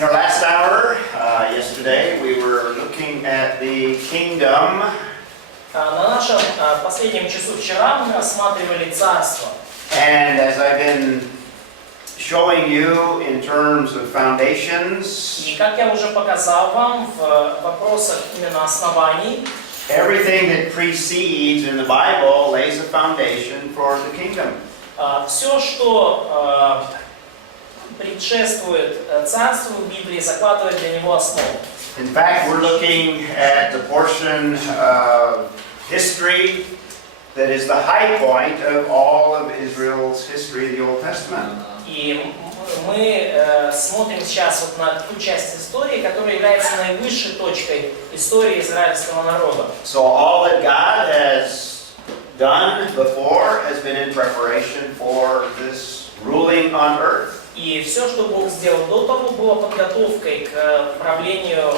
In our last hour, yesterday, we were looking at the kingdom. На нашем последнем часу вчера мы рассматривали царство. And as I've been showing you in terms of foundations, И как я уже показал вам в вопросах именно оснований, everything that precedes in the Bible lays a foundation for the kingdom. все, что предшествует царству в Библии, закладывает для него основу. In fact, we're looking at the portion of history that is the high point of all of Israel's history of the Old Testament. И мы смотрим сейчас вот на ту часть истории, которая является наивысшей точкой истории израильского народа. So all that God has done before has been in preparation for this ruling on earth. И все, что Бог сделал до того, было подготовкой к правлению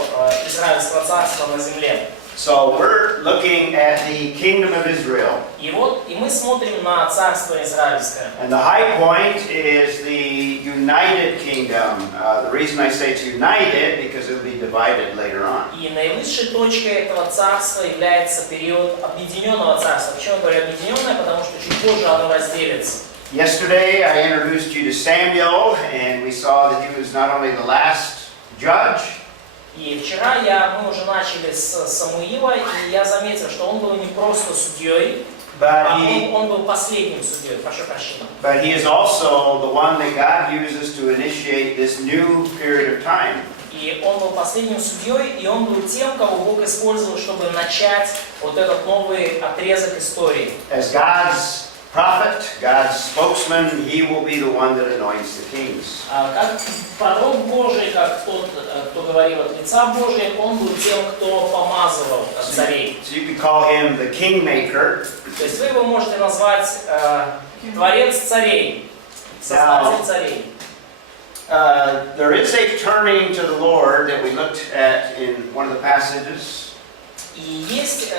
Израильского царства на земле. So we're looking at the kingdom of Israel. И мы смотрим на царство израильское. And the high point is the united kingdom. The reason I say it's united because it'll be divided later on. И наивысшей точкой этого царства является период объединенного царства. Почему я говорю объединенное? Потому что чуть позже оно разделится. Yesterday I introduced you to Samuel, and we saw that he was not only the last judge, И вчера мы уже начали с Самуила, и я заметил, что он был не просто судьей, он был последним судьей, прошу прощения. but he is also the one that God uses to initiate this new period of time. И он был последним судьей, и он был тем, кого Бог использовал, чтобы начать вот этот новый отрезок истории. As God's prophet, God's spokesman, he will be the one that anoints the kings. Как пророк Божий, как тот, кто говорил от лица Божия, он был тем, кто помазывал царей. So you could call him the kingmaker. То есть вы его можете назвать творец царей, создатель царей. There is a turning to the Lord that we looked at in one of the passages. И есть,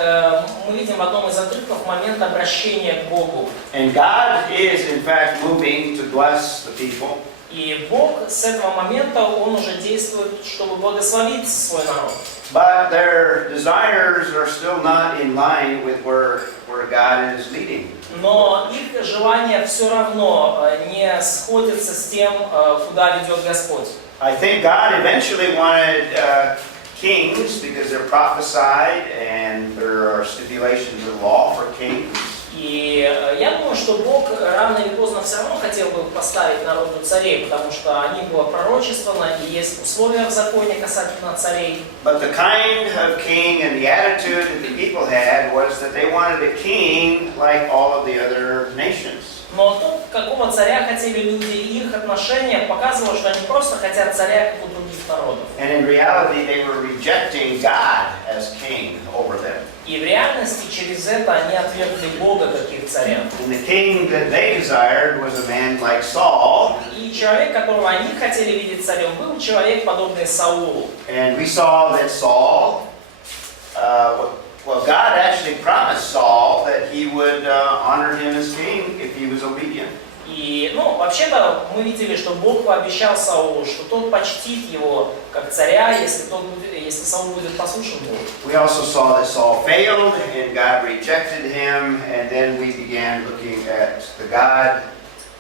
мы видим в одном из отрывков момент обращения к Богу. And God is in fact moving to bless the people. И Бог с этого момента, Он уже действует, чтобы благословить свой народ. But their desires are still not in line with where God is leading. Но их желания все равно не сходятся с тем, куда ведет Господь. I think God eventually wanted kings because they're prophesied and there are stipulations of law for kings. И я думаю, что Бог рано или поздно все равно хотел бы поставить народу царей, потому что они было пророчествовано, и есть условия в законе касательно царей. But the kind of king and the attitude that the people had was that they wanted a king like all of the other nations. Но то, какого царя хотели люди, и их отношение показывало, что они просто хотят царя, как у других народов. And in reality, they were rejecting God as king over them. И в реальности через это они отвергли Бога как их царя. And the king that they desired was a man like Saul. И человек, которого они хотели видеть царем, был человек, подобный Саулу. And we saw that Saul, God actually promised Saul that he would honor him as king if he was obedient. И, вообще-то мы видели, что Бог пообещал Саулу, что тот почтит его как царя, если Саул будет послушен Богу. We also saw that Saul failed and God rejected him, and then we began looking at the God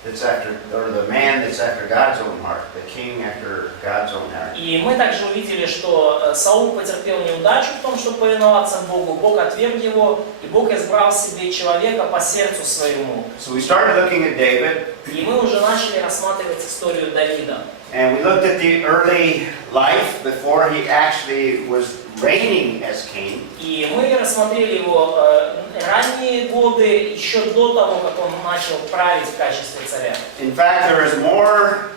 that's after, or the man that's after God's own heart, the king after God's own heart. И мы также увидели, что Саул потерпел неудачу в том, чтобы повиноваться Богу. Бог отверг его, и Бог избрал себе человека по сердцу своему. So we started looking at David. И мы уже начали рассматривать историю Давида. And we looked at the early life before he actually was reigning as king. И мы рассмотрели его ранние годы, еще до того, как он начал править в качестве царя. In fact, there is more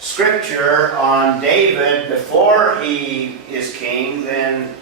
scripture on David before he is king than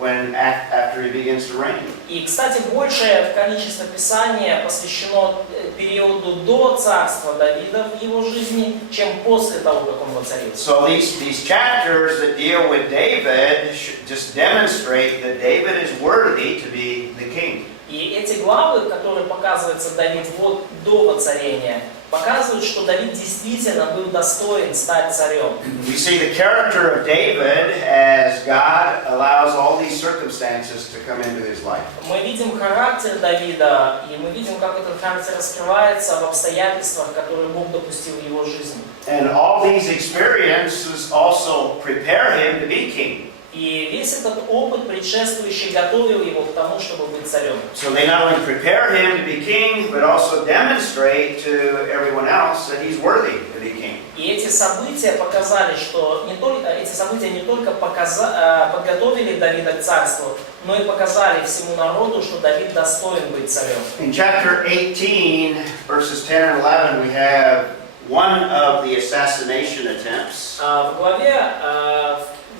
after he begins to reign. И, кстати, большее количество Писания посвящено периоду до царства Давида в его жизни, чем после того, как он воцарился. So these chapters that deal with David just demonstrate that David is worthy to be the king. И эти главы, которые показывается Давид вот до воцарения, показывают, показывают, что Давид действительно был достоин стать царем. We see the character of David as God allows all these circumstances to come into his life. Мы видим характер Давида, и мы видим, как этот характер раскрывается в обстоятельствах, которые Бог допустил в его жизни. And all these experiences also prepare him to be king. И весь этот опыт предшествующий готовил его к тому, чтобы быть царем. So they not only prepare him to be king, but also demonstrate to everyone else that he's worthy to be king. И эти события показали, что не только подготовили Давида к царству, но и показали всему народу, что Давид достоин быть царем. In chapter 18, verses 10 and 11, we have one of the assassination attempts. В главе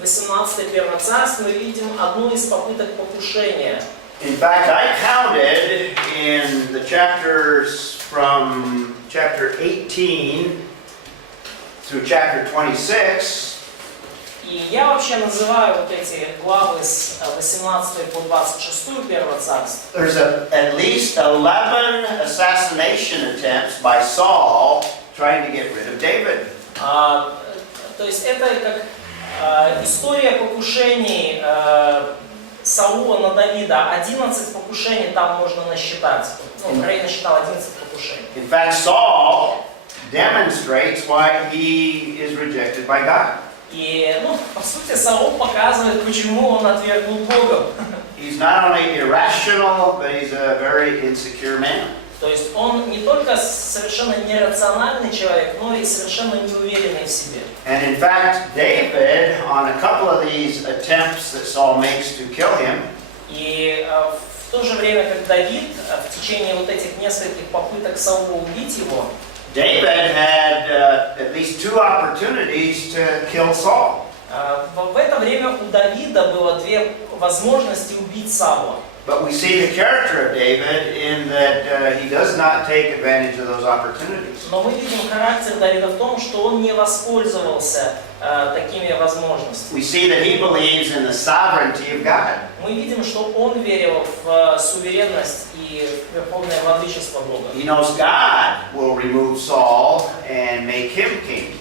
18 Первого царства мы видим одну из попыток покушения. In fact, I counted in the chapters from chapter 18 through chapter 26. И я вообще называю вот эти главы с 18 по 26 Первого царства. There's at least 11 assassination attempts by Saul trying to get rid of David. То есть это как история покушений Саула на Давида. 11 покушений там можно насчитать. Рэй насчитал 11 покушений. In fact, Saul demonstrates why he is rejected by God. И, по сути, Саул показывает, почему он отвергнул Бога. He's not only irrational, but he's a very insecure man. То есть он не только совершенно нерациональный человек, но и совершенно неуверенный в себе. And in fact, David, on a couple of these attempts that Saul makes to kill him, И в то же время, как Давид, в течение вот этих нескольких попыток Саула убить его, David had at least 2 opportunities to kill Saul. в это время у Давида было 2 возможности убить Саула. But we see the character of David in that he does not take advantage of those opportunities. Но мы видим характер Давида в том, что он не воспользовался такими возможностями. We see that he believes in the sovereignty of God. Мы видим, что он верил в суверенность и в верховное владычество Бога. He knows God will remove Saul and make him king.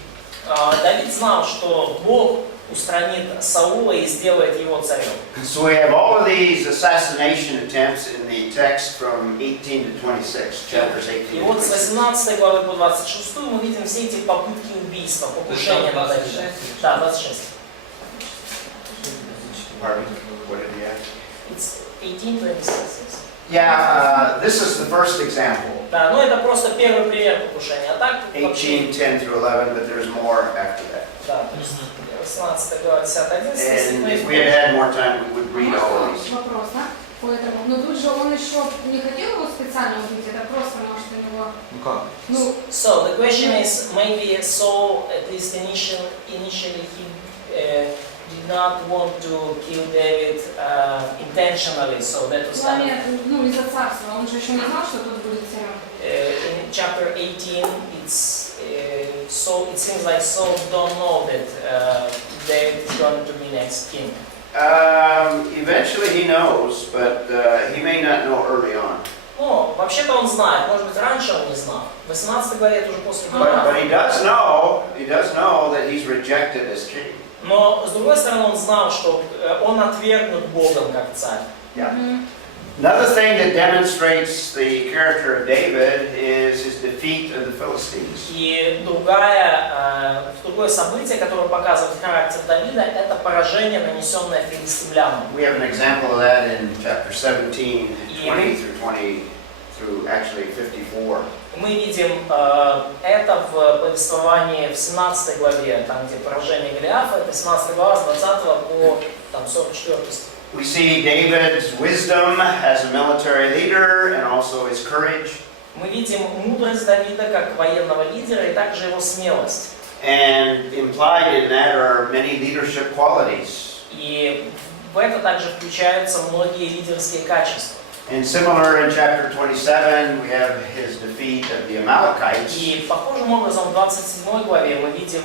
Давид знал, что Бог устранит Саула и сделает его царем. So we have all of these assassination attempts in the text from 18 to 26, chapters 18 И to вот с 26. 18 главы по 26 мы видим все эти попытки убийства, покушения на Давида. Да, 26. Pardon? What did he ask? It's 18:26. Yeah, this is the first example. Да, это просто первый пример покушения. А так 18, 10 through 11, but there's more after that. Да, то есть 18 глава, 10, 11. And if we had had more time, we would read all of these. Вопрос, да? По этому. Но тут же он еще не хотел его специально убить, это просто, может, у него... Ну как? So the question is, maybe Saul, at least initially, he did not want to kill David intentionally, so that was kind of... из-за царства. Он же еще не знал, что тут будет царем. In chapter 18, it seems like Saul don't know that David is going to be next king. Eventually he knows, but he may not know early on. Вообще-то он знает, может быть, раньше он не знал. В 18 главе, это уже после But he does know that he's rejected as king. Но, с другой стороны, он знал, что он отвергнут Богом как царь. Yeah. Another thing that demonstrates the character of David is his defeat of the Philistines. И другое событие, которое показывает характер Давида, это поражение, нанесенное филистимлянам. We have an example of that in chapter 17, 20 through actually 54. Мы видим это в повествовании в 17 главе, там, где поражение Голиафа, это 17 глава с 20 по 44 стих. We see David's wisdom as a military leader and also his courage. Мы видим мудрость Давида как военного лидера и также его смелость. And implied in that are many leadership qualities. И в это также включаются многие лидерские качества. And similar in chapter 27, we have his defeat of the Amalekites. И похожим образом в 27 главе мы видим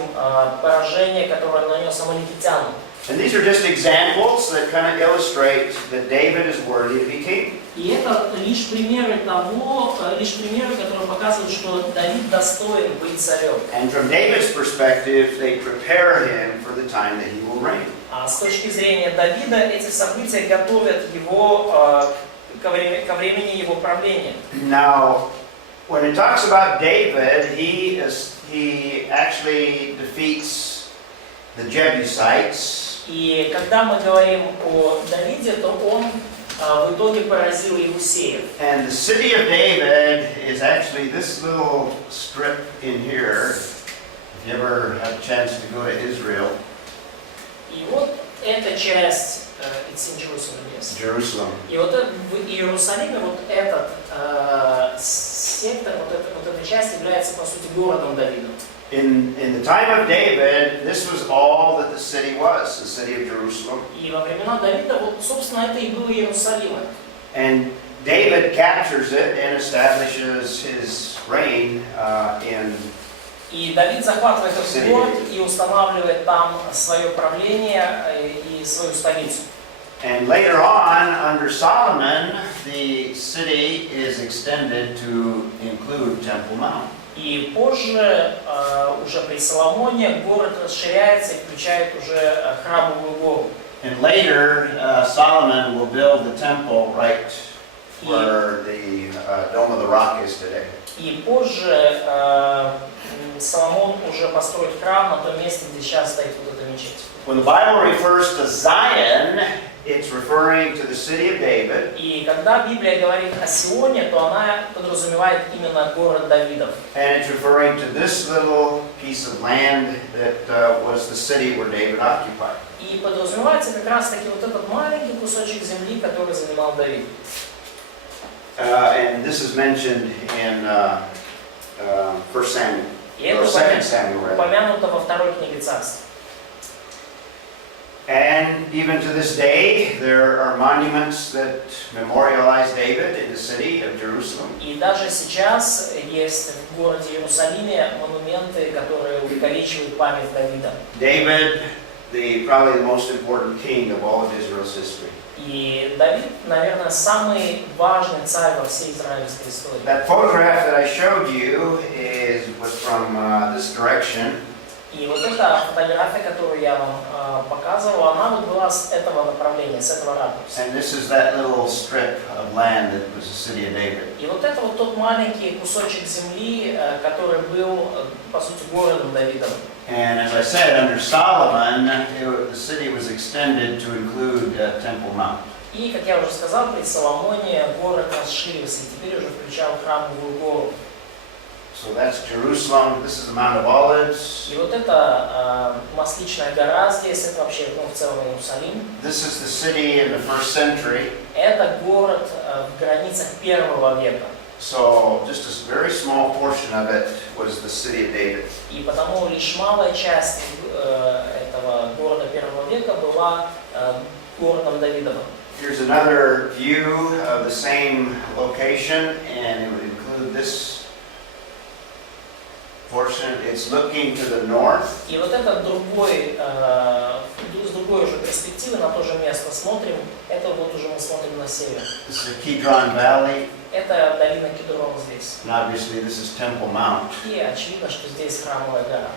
поражение, которое нанес амаликитянам. And these are just examples that kind of illustrate that David is worthy to be king. И это лишь примеры того, которые показывают, что Давид достоин быть царем. And from David's perspective, they prepare him for the time that he will reign. А с точки зрения Давида, эти события готовят его ко времени его правления. Now, when it talks about David, he actually defeats the Jebusites. И когда мы говорим о Давиде, то он в итоге поразил Иусеев. And the city of David is actually this little strip in here. If you ever have a chance to go to Israel. И вот эта часть, it's in Jerusalem, yes. Jerusalem. И вот в Иерусалиме вот этот сектор, вот эта часть является по сути городом Давида. In the time of David, this was all that the city was, the city of Jerusalem. И во времена Давида вот собственно это и было Иерусалим. And David captures it and establishes his reign in. И Давид захватывает этот город и устанавливает там свое правление и свою столицу. And later on, under Solomon, the city is extended to include Temple Mount. И позже, уже при Соломоне, город расширяется и включает уже храмовую гору. And later, Solomon will build the temple right where the Dome of the Rock is today. И позже Соломон уже построит храм на том месте, где сейчас стоит вот эта мечеть. When the Bible refers to Zion, it's referring to the city of David. И когда Библия говорит о Сионе, то она подразумевает именно город Давидов. And it's referring to this little piece of land that was the city where David occupied. И подразумевается как раз таки вот этот маленький кусочек земли, который занимал Давид. And this is mentioned in 1 Samuel. И это упомянуто во второй книге Царств. And even to this day, there are monuments that memorialize David in the city of Jerusalem. И даже сейчас есть в городе Иерусалиме монументы, которые увековечивают память Давида. David, probably the most important king of all of Israel's history. И Давид, наверное, самый важный царь во всей израильской истории. That photograph that I showed you was from this direction. И вот эта фотография, которую я вам показывал, она вот была с этого направления, с этого ракурса. And this is that little strip of land that was the city of David. И вот это вот тот маленький кусочек земли, который был, по сути, городом Давидом. And as I said, under Solomon, the city was extended to include Temple Mount. И, как я уже сказал, при Соломоне город расширился, и теперь уже включал храмовую гору. So that's Jerusalem. This is the Mount of Olives. И вот это Масличная гора здесь, это вообще, в целом Иерусалим. This is the city in the 1st century. Это город в границах первого века. So just a very small portion of it was the city of David. И потому лишь малая часть этого города первого века была городом Давидовым. Here's another view of the same location, and it would include this portion. It's looking to the north. И вот это с другой уже перспективы на то же место смотрим. Это вот уже мы смотрим на север. This is the Kidron Valley. Это долина Кедрона здесь. And obviously this is Temple Mount. И очевидно, что здесь храмовая гора.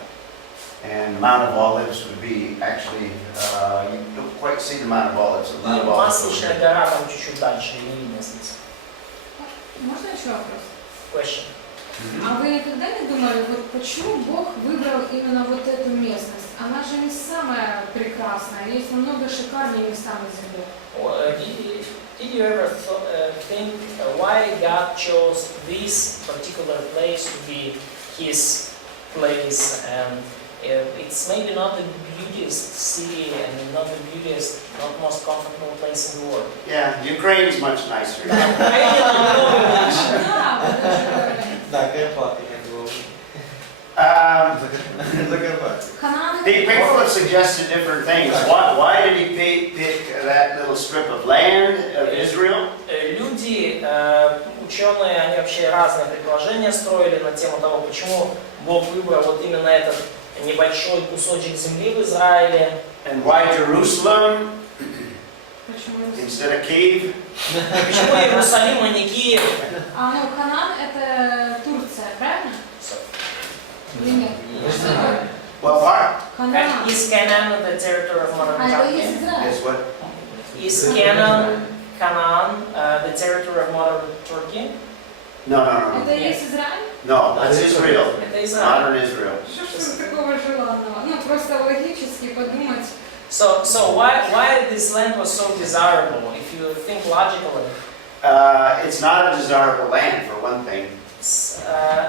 And Mount of Olives would be actually, you don't quite see the Mount of Olives. The Mount of Olives over Масличная here. гора там чуть-чуть дальше, не видно здесь. Можно еще вопрос? Question. А вы никогда не думали, вот почему Бог выбрал именно вот эту местность? Она же не самая прекрасная, есть намного шикарнее места на земле. Did you ever think why God chose this particular place to be His place, and it's maybe not the beautiest city and not the beautiest, not most comfortable place in the world? Yeah, Ukraine's much nicer. Да, People have suggested different things. Why did he pick that little strip of land of Israel? Люди, ученые, они вообще разные предположения строили на тему того, почему Бог выбрал вот именно этот небольшой кусочек земли в Израиле. And why Jerusalem Почему? instead of Kiev? Почему Иерусалим, а не Киев? А ну, Канан это Турция, правильно? Или нет? Что такое? Well, part Канан. Is Canaan the territory of modern А это Turkey? есть Израиль. is what? Is Canaan the territory of modern Turkey? No, no, no, no. Это есть Израиль? No, that's Israel. Это Израиль. Modern Israel. Что ж такого желанного? Ну, просто логически подумать. So why this land was so desirable? If you think logically, It's not a desirable land, for one thing.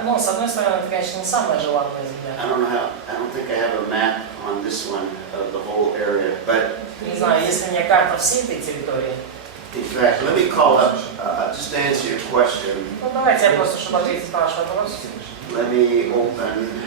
ну, с одной стороны, это, конечно, не самая желанная земля. I don't think I have a map on this one of the whole area, but Не знаю, есть ли у меня карта всей этой территории. in fact, let me call up, just to answer your question, Ну, давайте я просто, чтобы ответить на ваш вопрос. let me open,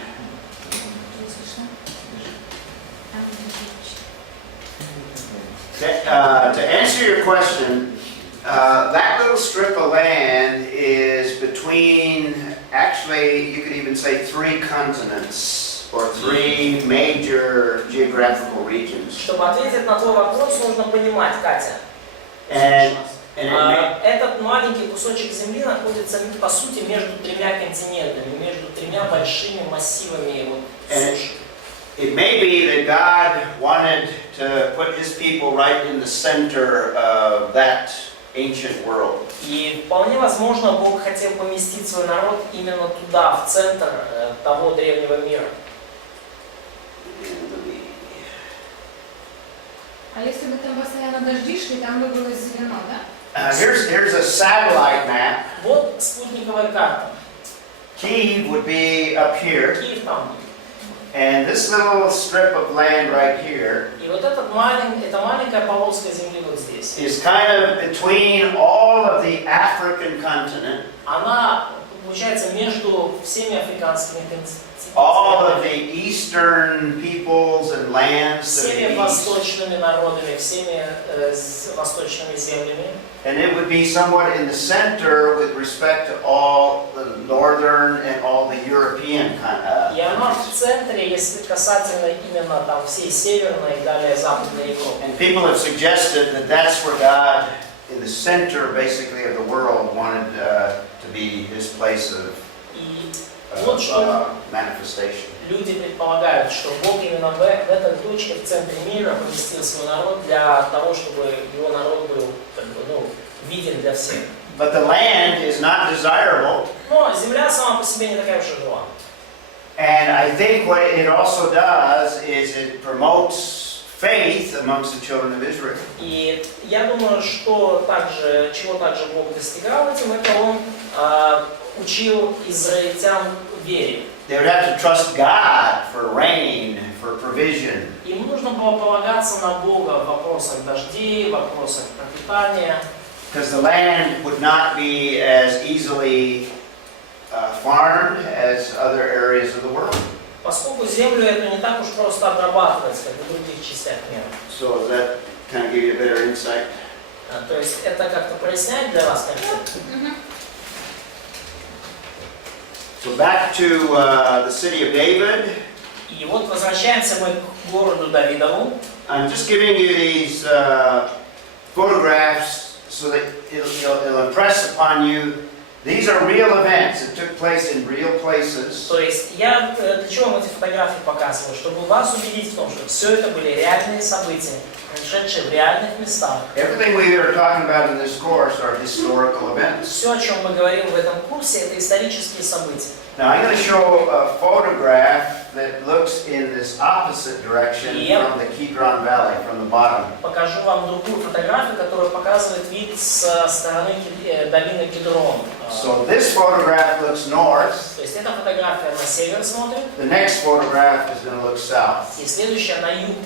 to answer your question, that little strip of land is between, actually, you could even say 3 continents, or 3 major geographical regions. Чтобы ответить на твой вопрос, нужно понимать, Катя. And it Этот маленький кусочек земли находится, по сути, между 3 континентами, между 3 большими массивами вот, суши. It may be that God wanted to put His people right in the center of that ancient world. И вполне возможно, Бог хотел поместить свой народ именно туда, в центр того древнего мира. А если бы там постоянно дожди шли, там бы было зелено, да? Here's a satellite map. Вот спутниковая карта. Kiev would be up here, Киев там. and this little strip of land right here И вот эта маленькая полоска земли вот здесь. is kind of between all of the African continent, Она получается между всеми африканскими all of континентами, the eastern peoples and lands that всеми are east, восточными народами, всеми восточными землями. and it would be somewhat in the center with respect to all the northern and all the European И она в центре, если касательно именно там всей северной и далее западной Европы. And people have suggested that that's where God, in the center basically of the world, wanted to be His place of И вот что manifestation. люди предполагают, что Бог именно в этой точке, в центре мира, поместил свой народ для того, чтобы его народ был как бы, ну, виден для всех. But the land is not desirable, Но земля сама по себе не такая уж и желанная. and I think what it also does is it promotes faith amongst the children of Israel. И я думаю, что также, чего также Бог достигал этим, это Он учил израильтян вере. They would have to trust God for rain, for provision. Им нужно было полагаться на Бога в вопросах дождей, в вопросах пропитания. Because the land would not be as easily farmed as other areas of the world. Поскольку землю эту не так уж просто обрабатывать, как в других частях мира. So that kind of give you a better insight. То есть это как-то проясняет для вас концепцию? So back to the city of David. И вот возвращаемся мы к городу Давидову. I'm just giving you these photographs so that it'll impress upon you. These are real events that took place in real places. То есть я для чего вам эти фотографии показываю? Чтобы вас убедить в том, что все это были реальные события, происшедшие в реальных местах. Everything we are talking about in this course are historical events. Все, о чем мы говорим в этом курсе, это исторические события. Now I'm going to show a photograph that looks in this opposite direction from the Kidron Valley, from the bottom. Покажу вам другую фотографию, которая показывает вид со стороны долины Кедрон. So this photograph looks north. То есть эта фотография на север смотрит. The next photograph is going to look south. И следующая на юг,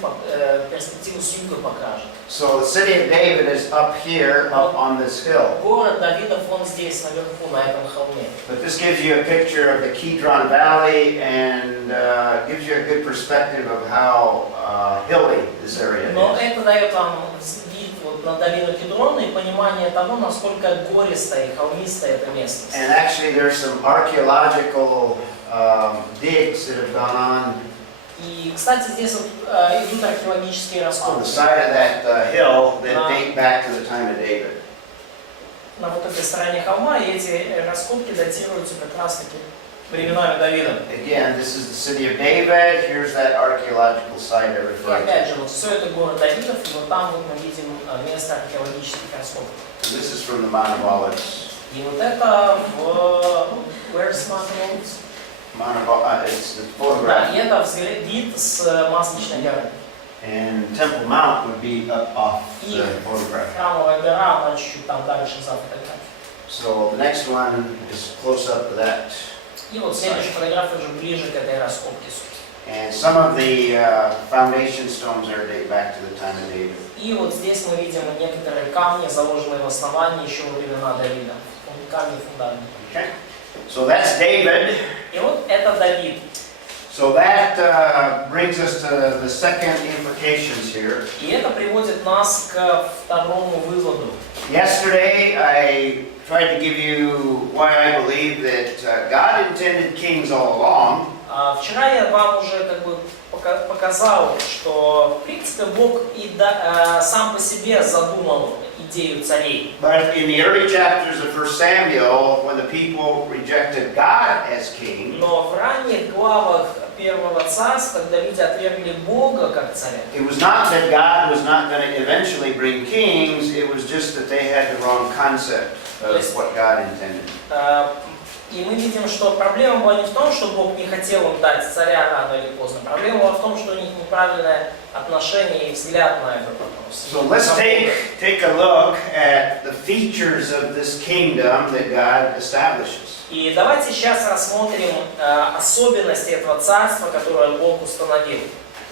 перспективу с юга покажет. So the city of David is up here, up on this hill. Город Давидов, он здесь наверху, на этом холме. But this gives you a picture of the Kidron Valley and gives you a good perspective of how hilly this area Но is. это дает вам вид вот на долину Кедрона и понимание того, насколько гористая и холмистая эта местность. And actually there's some archaeological digs that have gone on И, кстати, здесь вот идут археологические on the раскопки. side of that hill that date back to the time of David. на вот этой стороне холма, и эти раскопки датируются как раз-таки временами Давида. Again, this is the city of David. Here's that archaeological site I И referred опять to. же, вот все это город Давидов, и вот там вот мы видим место археологических раскопок. And this is from the Mount of Olives. И вот это where's Mount of Olives? Mount of Olives, it's the Да, photograph. и это вид с Масличной горы. And Temple Mount would be up off И the photograph. храмовая гора, она чуть-чуть там дальше за фотографией. So the next one is close up to that. И вот следующая фотография уже ближе к этой раскопке. And some of the foundation stones there date back to the time of David. И вот здесь мы видим некоторые камни, заложенные в основании еще во времена Давида. Камни фундамента. Okay? So that's David. И вот это Давид. So that brings us to the second implications here. И это приводит нас к второму выводу. Yesterday I tried to give you why I believe that God intended kings all along. Вчера я вам уже как бы показал, что в принципе Бог и сам по себе задумал идею царей. But in the early chapters of 1 Samuel, when the people rejected God as king, Но в ранних главах Первого царства, когда люди отвергли Бога как царя, it was not that God was not going to eventually bring kings, it was just that they had the wrong concept of what God intended. и мы видим, что проблема была не в том, что Бог не хотел им дать царя рано или поздно. Проблема была в том, что у них неправильное отношение и взгляд на этот вопрос. So let's take a look at the features of this kingdom that God establishes. И давайте сейчас рассмотрим особенности этого царства, которое Бог установил.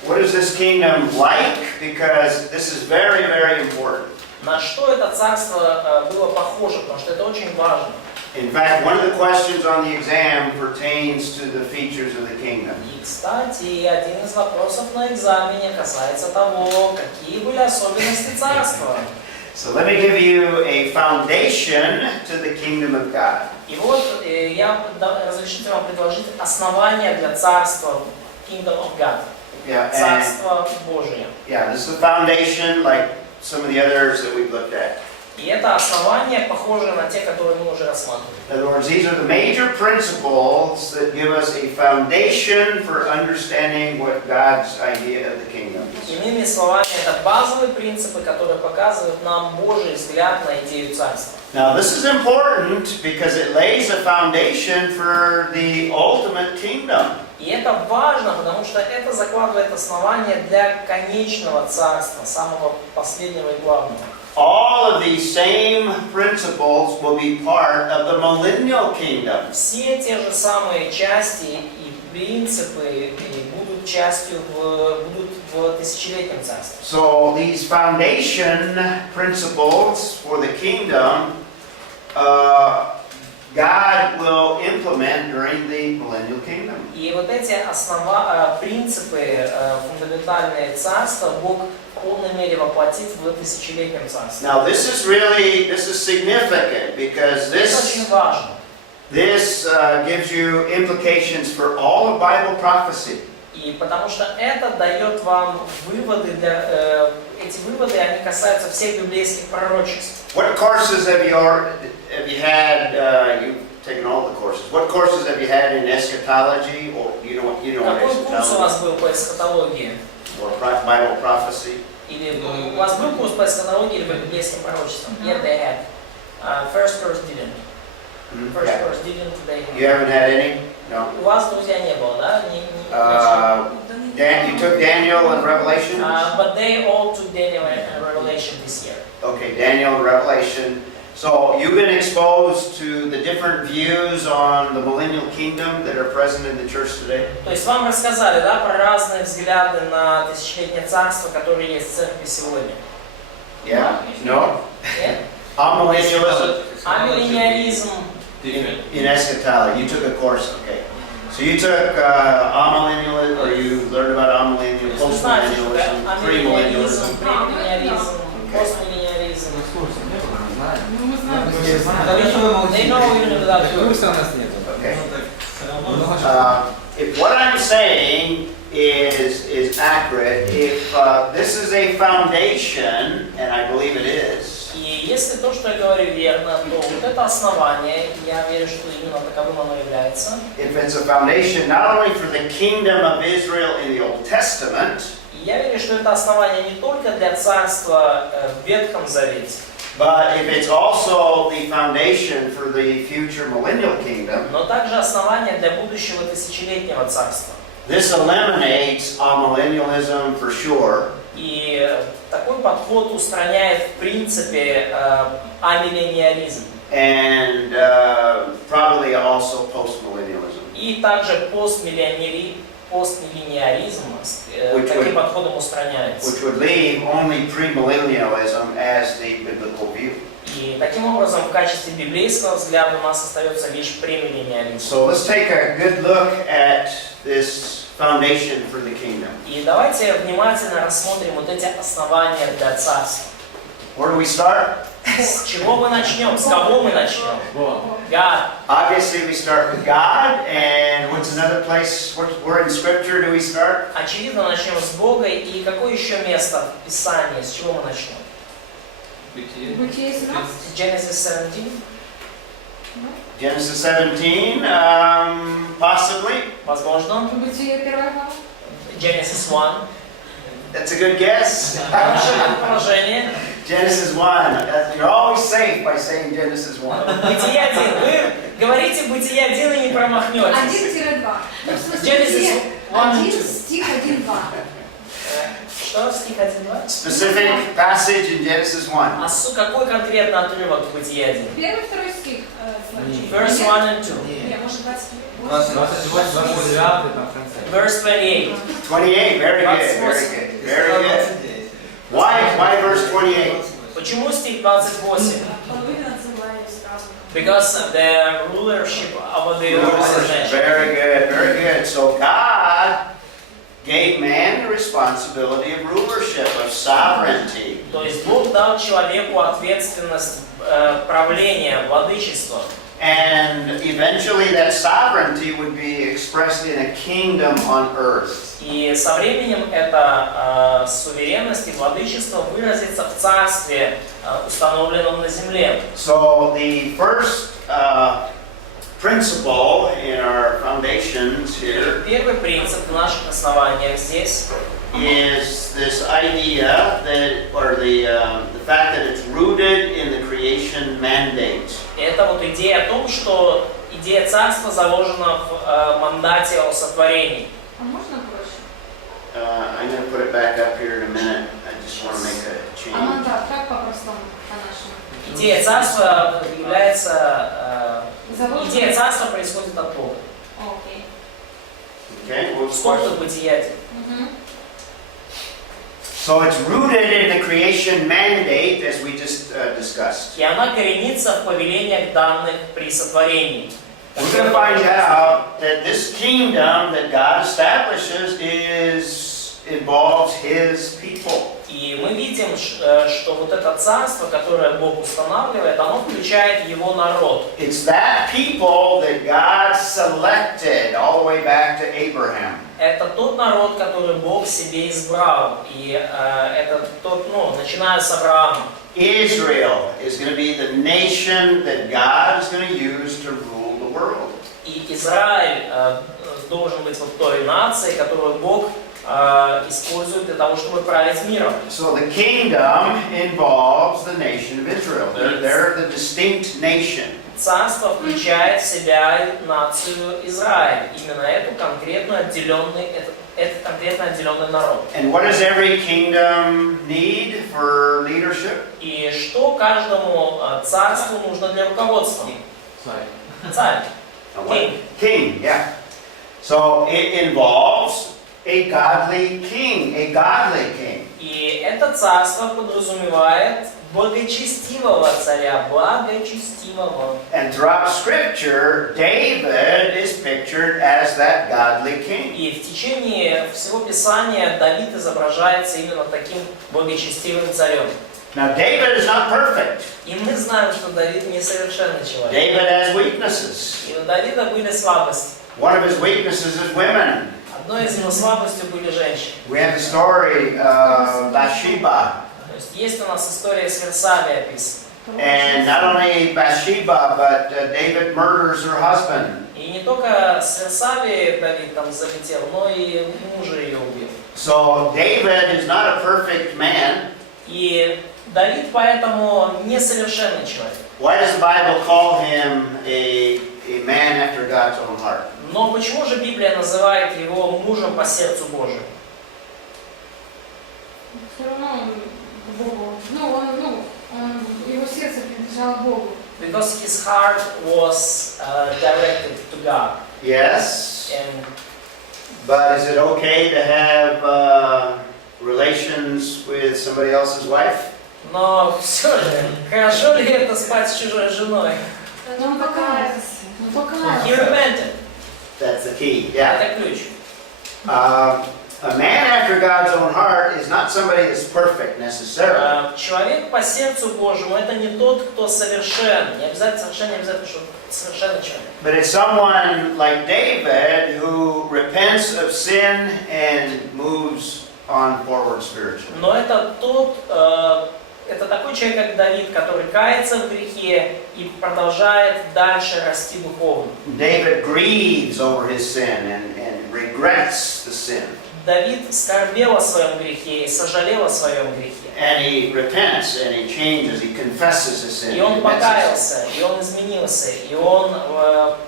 What is this kingdom like? Because this is very, very important. На что это царство было похоже, потому что это очень важно. In fact, one of the questions on the exam pertains to the features of the kingdom. И, кстати, один из вопросов на экзамене касается того, какие были особенности царства. So let me give you a foundation to the kingdom of God. И вот разрешите вам предложить основание для царства Kingdom of God. Yeah, and Царство Божие. yeah, this is the foundation like some of the others that we've looked at. И это основание похоже на те, которые мы уже рассматривали. In other words, these are the major principles that give us a foundation for understanding what God's idea of the kingdom is. Иными словами, это базовые принципы, которые показывают нам Божий взгляд на идею царства. Now, this is important because it lays a foundation for the ultimate kingdom. И это важно, потому что это закладывает основание для конечного царства, самого последнего и главного. All of these same principles will be part of the millennial kingdom. Все те же самые части и принципы будут частью будут в тысячелетнем царстве. So these foundation principles for the kingdom, God will implement during the millennial kingdom. И вот эти принципы фундаментальные царства Бог в полной мере воплотит в тысячелетнем царстве. Now this is significant because Это очень важно. this gives you implications for all of Bible prophecy. И потому что это дает вам выводы эти выводы, они касаются всех библейских пророчеств. What courses have you had? You've taken all the courses. What courses have you had in eschatology, or you know what Какой курс у вас eschatology был по эсхатологии? or Bible prophecy? Или у вас был курс по эсхатологии или по библейским пророчествам? Yes, they had. First course didn't. First Yeah. course didn't, they You had. haven't had any? No. У вас, друзья, не было, да? You took Daniel and Revelation. But they all took Daniel and Revelation this year. Okay, Daniel and Revelation. So you've been exposed to the different views on the millennial kingdom that are present in the church today. То есть вам рассказали, да, про разные взгляды на тысячелетнее царство, которые есть в церкви сегодня. Yeah? No? Нет? Amillennialism Амиллениализм. in eschatology. You took a course, okay. So you took amillennialism, or you learned about amillennialism, Вы знаете, что postmillennialism, амиллениализм, premillennialism. премиллениализм, постмиллениализм. Ну, мы знаем. They know even without you. Курса у нас нету. Okay. Много чего. If what I'm saying is accurate, if this is a foundation, and I believe it is, И если то, что я говорю, верно, то вот это основание, я верю, что именно таковым оно является. if it's a foundation not only for the kingdom of Israel in the Old Testament, И я верю, что это основание не только для царства в Ветхом Завете, but if it's also the foundation for the future millennial kingdom, но также основание для будущего тысячелетнего царства. this eliminates amillennialism for sure. И такой подход устраняет, в принципе, амиллениализм. And probably also postmillennialism. И также постмиллениализм таким подходом устраняется. Which would leave only premillennialism as the biblical view. И таким образом, в качестве библейского взгляда у нас остается лишь премиллениализм. So let's take a good look at this foundation for the kingdom. И давайте внимательно рассмотрим вот эти основания для царства. Where do we start? С чего мы начнем? С кого мы начнем? God. Obviously we start with God, and what's another place, where in Scripture do we start? Очевидно, начнем с Бога. И какое еще место в Писании? С чего мы начнем? Бытие 17? Genesis 17? Genesis 17, possibly. Возможно. Бытие 1 глава? Genesis 1. That's a good guess. Хорошее предположение. Genesis 1. You're always safe by saying Genesis 1. Бытие 1. Вы говорите Бытие 1 и не промахнетесь. 1-2. Ну, в смысле, Genesis Бытие 1, стих 1-2. Что? Стих 1-2? Specific passage in Genesis 1. А какой конкретно отрывок в Бытие 1? 1-2 стих. Verse 1 and 2. Не, может 28, 29, там в конце. Verse 28. 28, very good, very good, very good. Why verse 28? Почему стих 28? Because the rulership of the earth. Very good, very good. So God gave man the responsibility of rulership, of sovereignty. То есть Бог дал человеку ответственность правления, владычества. And eventually that sovereignty would be expressed in a kingdom on earth. И со временем эта суверенность и владычество выразится в царстве, установленном на земле. So the first principle in our foundations here Первый принцип в наших основаниях здесь is this idea that, or the fact that it's rooted in the creation mandate. это вот идея о том, что идея царства заложена в мандате о сотворении. А можно проще? I'm going to put it back up here in a minute. I just want to make a А change. мандат, как по-простому, по-нашему? Идея царства является... Заложено? Идея царства происходит от Бога. Окей. Okay, what's the Сколько question? бытия? So it's rooted in the creation mandate, as we just discussed. И она коренится в повелениях, данных при сотворении. We're going to find out that this kingdom that God establishes involves His people. И мы видим, что вот это царство, которое Бог устанавливает, оно включает его народ. It's that people that God selected all the way back to Abraham. Это тот народ, который Бог себе избрал. И это тот, начиная с Авраама. Israel is going to be the nation that God is going to use to rule the world. И Израиль должен быть вот той нацией, которую Бог использует для того, чтобы править миром. So the kingdom involves the nation of Israel. They're the distinct nation. Царство включает в себя нацию Израиль, именно этот конкретно отделенный народ. And what does every kingdom need for leadership? И что каждому царству нужно для руководства? Царь. A what? King, yeah. So it involves a godly king, a godly king. И это царство подразумевает благочестивого царя, благочестивого. And throughout Scripture, David is pictured as that godly king. И в tечение всего Писания Давид изображается именно таким благочестивым царем. Now, David is not perfect. И мы знаем, что Давид несовершенный человек. David has weaknesses. И у Давида были слабости. One of his weaknesses is women. Одной из его слабостей были женщины. We have the story of Bathsheba. То есть есть у нас история с Версавией описана. And not only Bathsheba, but David murders her husband. И не только с Версавией Давид там залетел, но и мужа ее убил. So David is not a perfect man. И Давид поэтому несовершенный человек. Why does the Bible call him a man after God's own heart? Но почему же Библия называет его мужем по сердцу Божию? Все равно он к Богу. Его сердце принадлежало Богу. Because his heart was directed to God. Yes. And But is it okay to have relations with somebody else's wife? но все же, хорошо ли это спать с чужой женой? Но он покаялся. Он He покаялся. repented. That's the key. Yeah. Это ключ. A man after God's own heart is not somebody that's perfect necessarily. Человек по сердцу Божьему это не тот, кто совершен. Не обязательно совершен, не обязательно, что совершенный человек. But it's someone like David who repents of sin and moves on forward spiritually. Но это это такой человек, как Давид, который кается в грехе и продолжает дальше расти духовно. David grieves over his sin and regrets the sin. Давид скорбел о своем грехе и сожалел о своем грехе. And he repents and he changes, he confesses his sin. И он покаялся, и он изменился, и он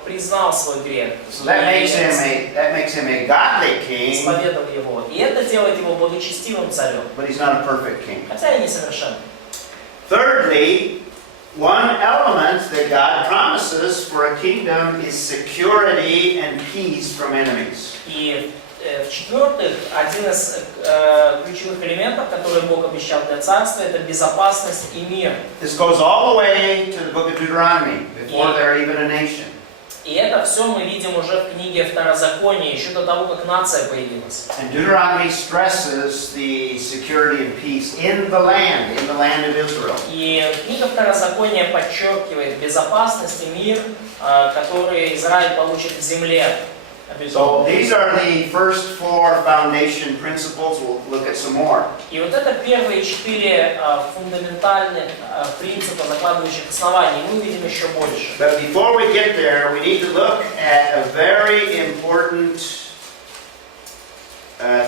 признал свой грех. So that makes him a godly king, Исповедовал его. И это делает его благочестивым царем. but he's not a perfect king. Хотя и несовершенным. Thirdly, one element that God promises for a kingdom is security and peace from enemies. И в-четвертых, один из ключевых элементов, который Бог обещал для царства, это безопасность и мир. This goes all the way to the book of Deuteronomy, before they're even a nation. И это все мы видим уже в книге Второзакония, еще до того, как нация появилась. And Deuteronomy stresses the security and peace in the land of Israel. И книга Второзакония подчеркивает безопасность и мир, который Израиль получит в земле. So these are the first four foundation principles. We'll look at some more. И вот это первые четыре фундаментальных принципа, закладывающих оснований, мы увидим еще больше. But before we get there, we need to look at a very important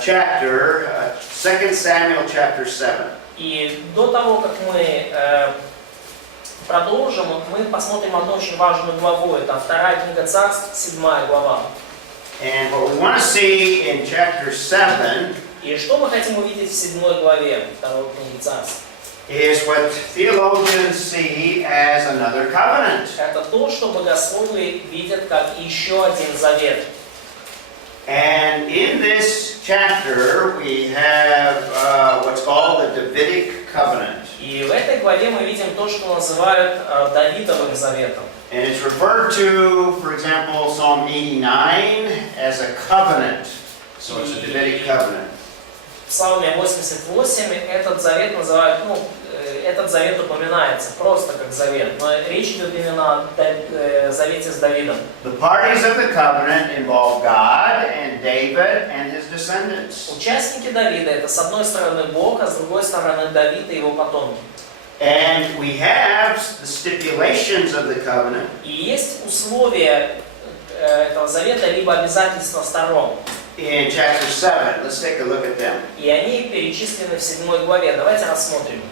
chapter, 2 Samuel chapter 7. И до того, как мы продолжим, мы посмотрим одну очень важную главу. Это вторая книга Царств, 7 глава. And what we want to see in chapter 7 И что мы хотим увидеть в 7 главе второй книги Царств? is what theologians see as another covenant. Это то, что богословы видят как еще один завет. And in this chapter we have what's called the Davidic covenant. И в этой главе мы видим то, что называют Давидовым заветом. And it's referred to, for example, Psalm 89 as a covenant. So it's a Davidic covenant. В Псалме 88 этот завет называют, этот завет упоминается просто как завет, но речь идет именно о завете с Давидом. The parties of the covenant involve God and David and his descendants. Участники Давида это с одной стороны Бог, а с другой стороны Давид и его потомки. And we have the stipulations of the covenant. И есть условия этого завета, либо обязательства сторон. In chapter 7, let's take a look at them. И они перечислены в 7 главе. Давайте рассмотрим.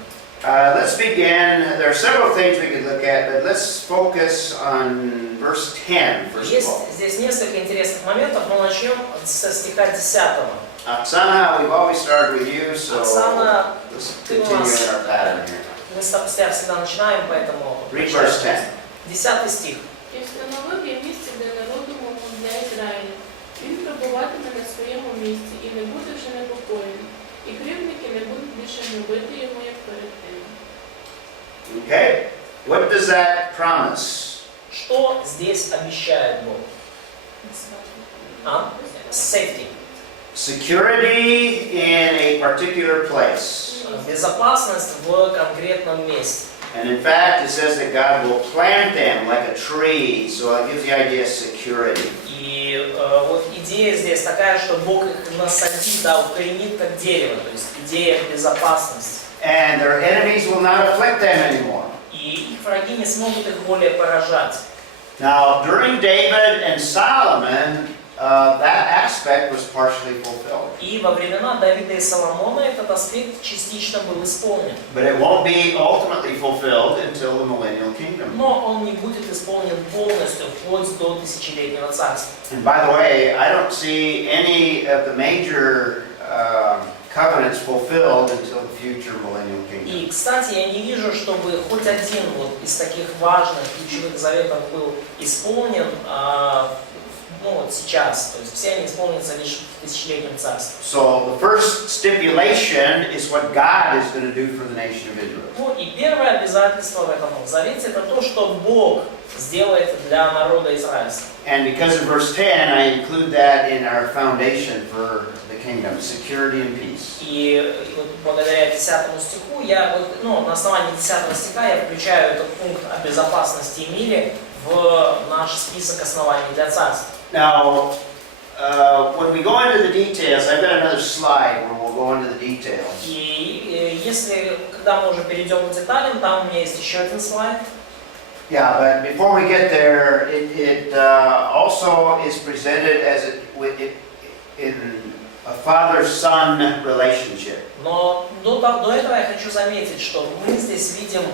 Let's begin. There are several things we could look at, but let's focus on verse 10 first of Есть all. здесь несколько интересных моментов, но начнем со стиха 10. Oksana, we've always started with you, so Оксана, let's ты у continue нас- in our pattern here. Мы с тобой всегда начинаем, поэтому... Read verse 10. 10 стих. І встановив я місце для народу мого для Ізраїля. Він пробуватиме на своєму місці і не буде вже непокоєний. І кривдники не будуть більше гнобити йому, як перед тим. Okay. What does that promise? Что здесь обещает Бог? Safety. Security in a particular place. Безопасность в конкретном месте. And in fact, it says that God will plant them like a tree, so it gives the idea of security. И вот идея здесь такая, что Бог их насадит, да, укоренит как дерево, то есть идея безопасности. and their enemies will not afflict them anymore. И их враги не смогут их более поражать. Now, during David and Solomon, that aspect was partially fulfilled. И во времена Давида и Соломона этот аспект частично был исполнен. But it won't be ultimately fulfilled until the millennial kingdom. Но он не будет исполнен полностью вплоть до тысячелетнего царства. And by the way, I don't see any of the major covenants fulfilled until the future millennial kingdom. И, кстати, я не вижу, чтобы хоть один из таких важных ключевых заветов был исполнен сейчас. То есть все они исполнятся лишь в тысячелетнем царстве. So the first stipulation is what God is going to do for the nation of Israel. И первое обязательство в этом завете это то, что Бог сделает для народа израильского. And because of verse 10, I include that in our foundation for the kingdom, security and peace. И благодаря 10 стиху, на основании 10 стиха я включаю этот пункт о безопасности и мире в наш список оснований для царства. Now, when we go into the details, I've got another slide where we'll go into the details. И когда мы уже перейдем к деталям, там у меня есть еще один слайд. Yeah, but before we get there, it also is presented as in a father-son relationship. Но до этого я хочу заметить, что мы здесь видим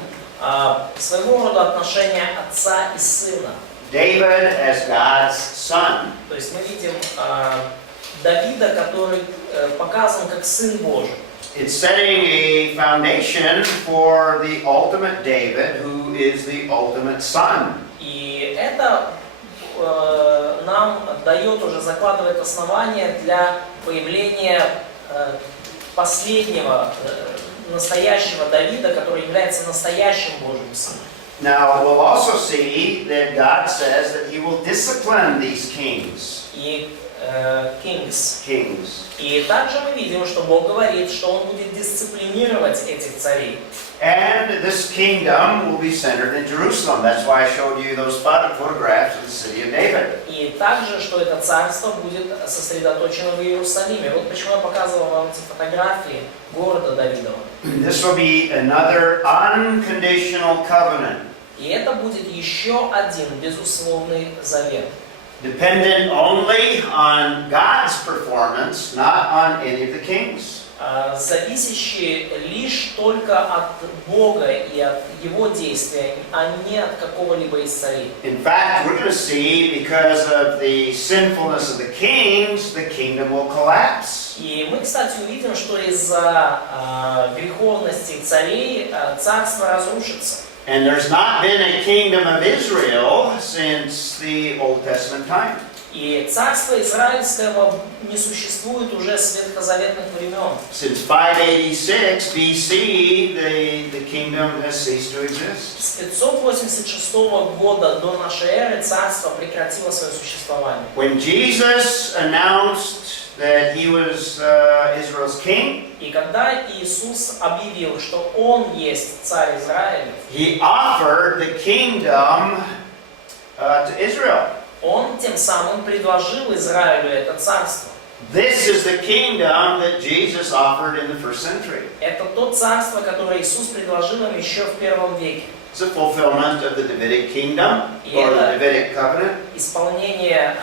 своего рода отношения отца и сына. David as God's son. То есть мы видим Давида, который показан как сын Божий. It's setting a foundation for the ultimate David, who is the ultimate son. И это нам дает уже, закладывает основание для появления последнего, настоящего Давида, который является настоящим Божьим сыном. Now, we'll also see that God says that He will discipline these kings. И kings. И также мы видим, что Бог говорит, что Он будет дисциплинировать этих царей. And this kingdom will be centered in Jerusalem. That's why I showed you those photographs of the city of David. И также, что это царство будет сосредоточено в Иерусалиме. Вот почему я показывал вам эти фотографии города Давидова. This will be another unconditional covenant. И это будет еще один безусловный завет. Dependent only on God's performance, not on any of the kings. Зависящий лишь только от Бога и от Его действия, а не от какого-либо из царей. In fact, we're going to see, because of the sinfulness of the kings, the kingdom will collapse. И мы, кстати, увидим, что из-за греховности царей царство разрушится. And there's not been a kingdom of Israel since the Old Testament time. И царство израильского не существует уже с ветхозаветных времен. Since 586 BC, the kingdom has ceased to exist. С 586 года до нашей эры царство прекратило свое существование. When Jesus announced that He was Israel's king, И когда Иисус объявил, что Он есть царь Израиля, He offered the kingdom to Israel. Он тем самым предложил Израилю это царство. This is the kingdom that Jesus offered in the first century. Это то царство, которое Иисус предложил им еще в первом веке. It's a fulfillment of the Davidic kingdom, or the Davidic covenant. Исполнение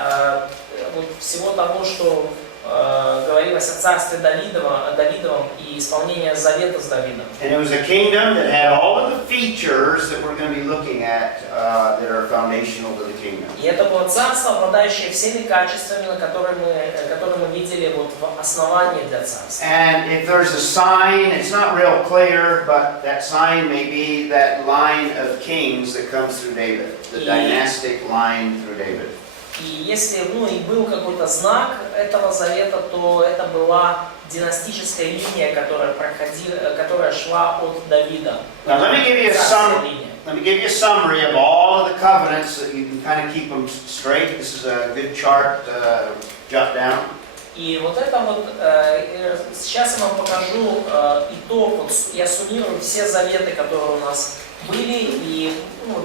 всего того, что говорилось о царстве Давидовом и исполнение завета с Давидом. And it was a kingdom that had all of the features that we're going to be looking at that are foundational to the kingdom. И это было царство, обладающее всеми качествами, которые мы видели в основании для царства. And if there's a sign, it's not real clear, but that sign may be that line of kings that comes through David, the dynastic line through David. И если и был какой-то знак этого завета, то это была династическая линия, которая шла от Давида. Now let me give you a summary of all of the covenants so that you can kind of keep them straight. This is a good chart to jot down. И сейчас я вам покажу итог, я суммирую все заветы, которые у нас были, и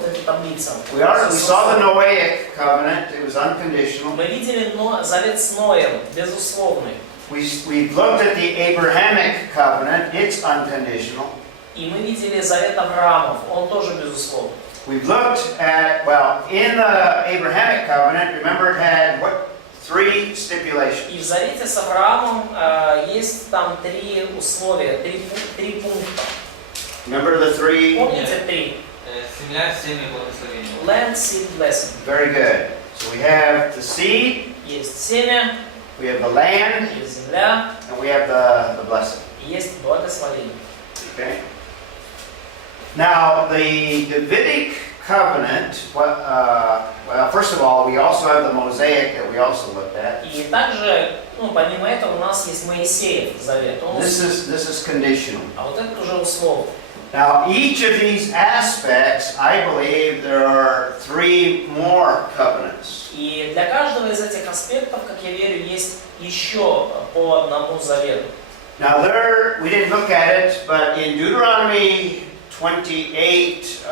эта таблица. We saw the Noahic covenant, it was unconditional. Мы видели завет с Ноем, безусловный. We've looked at the Abrahamic covenant. It's unconditional. И мы видели завет Авраамов, он тоже безусловно. We've looked at, well, in the Abrahamic covenant, remember it had what? 3 stipulations. И в завете с Авраамом есть там 3 условия, 3 пункта. Remember the 3? Помните 3? Земля всеми благословениями. Land, seed, blessing. Very good. So we have the seed, Есть семя, we have the land, есть земля, and we have the blessing. и есть благословение. Okay? Now, the Davidic covenant, well, first of all, we also have the Mosaic that we also looked at. И также, помимо этого, у нас есть Моисеев завет. This is conditional. А вот это уже условно. Now, each of these aspects, I believe there are 3 more covenants. И для каждого из этих аспектов, как я верю, есть еще по одному завету. Now, we didn't look at it, but in Deuteronomy 28,